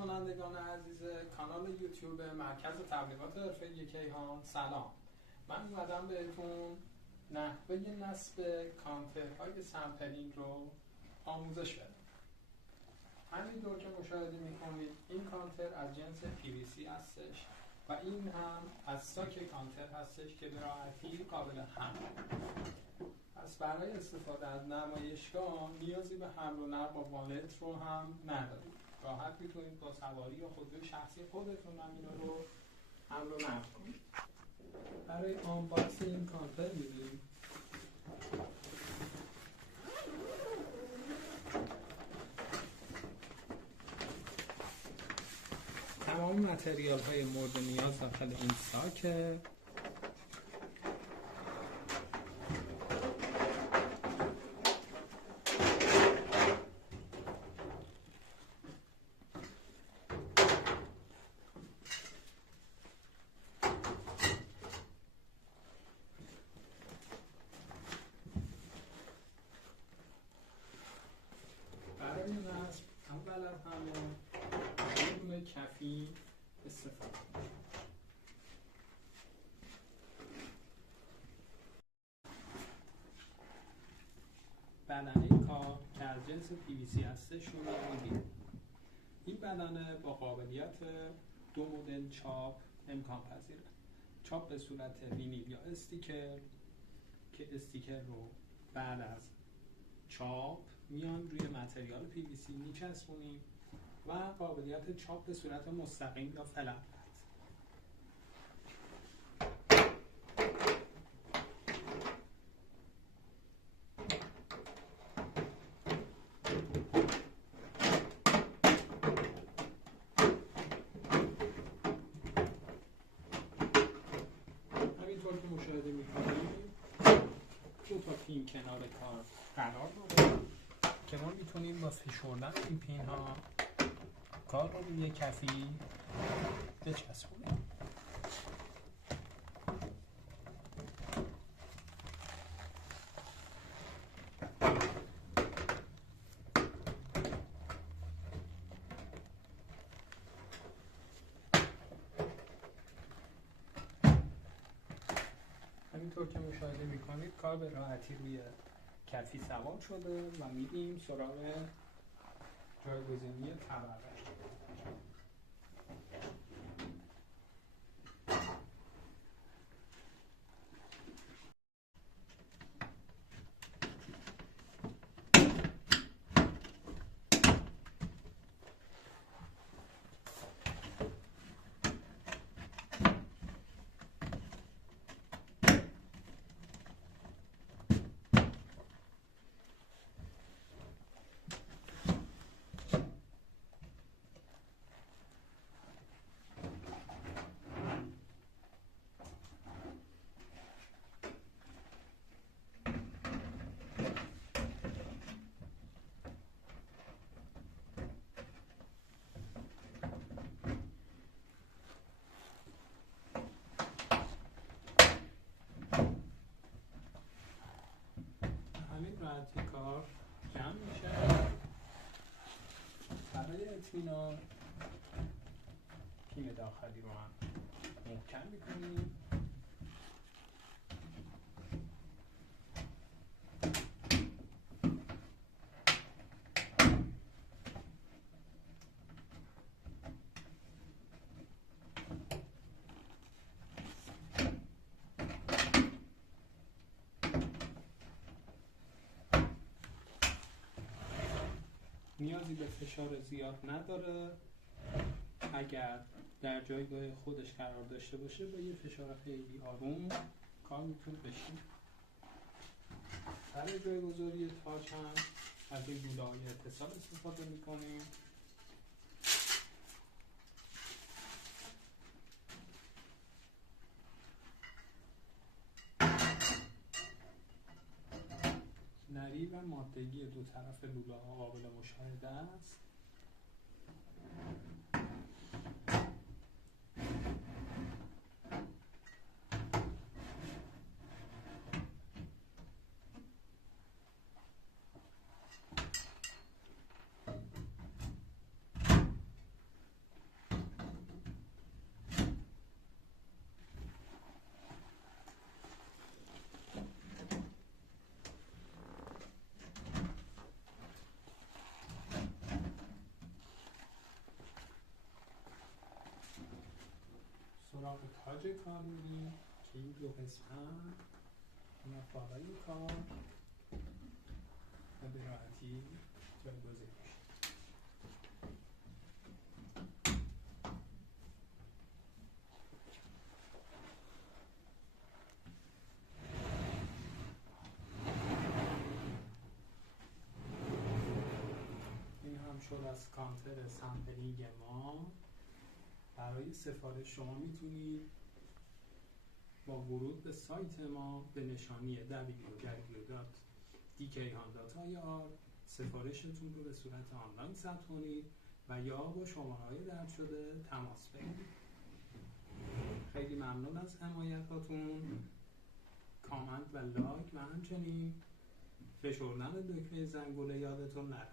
کنندگان عزیز کانال یوتیوب مرکز تبلیغات حرفه‌ای کیهان، سلام. من اومدم بهتون نحوه نصب کانترهای سمپلینگ رو آموزش بدم. همینطور که مشاهده میکنید این کانتر از جنس PVC هستش و این هم از ساک کانتر هستش که به راحتی قابل حمل. پس برای استفاده از نمایشگاه نیازی به حمل و نقل با والت رو هم ندارید. راحت میتونید با سواری یا خودروی شخصی خودتون هم اینا رو حمل و نقل کنید. برای آنباکس این کانتر میریم. تمام متریال های مورد نیاز داخل این ساکه. برای نصب اول از همه بدون کفی استفاده کنید. بدنه کار که از جنس PVC هستش رو می‌بینید. این بدنه با قابلیت دو مدل چاپ امکان پذیره. چاپ به صورت وینیل یا استیکر که استیکر رو بعد از چاپ میان روی متریال PVC میچسبونیم و قابلیت چاپ به صورت مستقیم یا فلت. همینطور که مشاهده میکنیم دو تا پین کنار کار قرار داده که ما میتونیم با فشردن این پین ها کار رو روی کفی بچسبونیم. همینطور که مشاهده میکنید کار به راحتی روی کفی سوار شده و میریم سراغ جایگزینی طبقه. راحتی کار جمع میشه. برای اطمینان پین داخلی رو هم محکم میکنیم. نیازی به فشار زیاد نداره. اگر در جایگاه خودش قرار داشته باشه با یه فشار خیلی آروم کار میتونه بشه. برای جایگذاری تاج هم از این لوله‌های اتصال استفاده میکنیم. نری و مادگی دو طرف لوله ها قابل مشاهده است. سراغ تاج کار میریم که این دو قسمت اینا بالای کار و به راحتی جایگزین میشه. این هم شد از کانتر سامپلینگ ما. برای سفارش شما میتونید با ورود به سایت ما به نشانی www.dkhan.ir سفارشتون رو به صورت آنلاین ثبت کنید و یا با شماره‌های درج شده تماس بگیرید. خیلی ممنون از حمایتاتون. کامنت و لایک و همچنین فشردن دکمه زنگوله یادتون نره.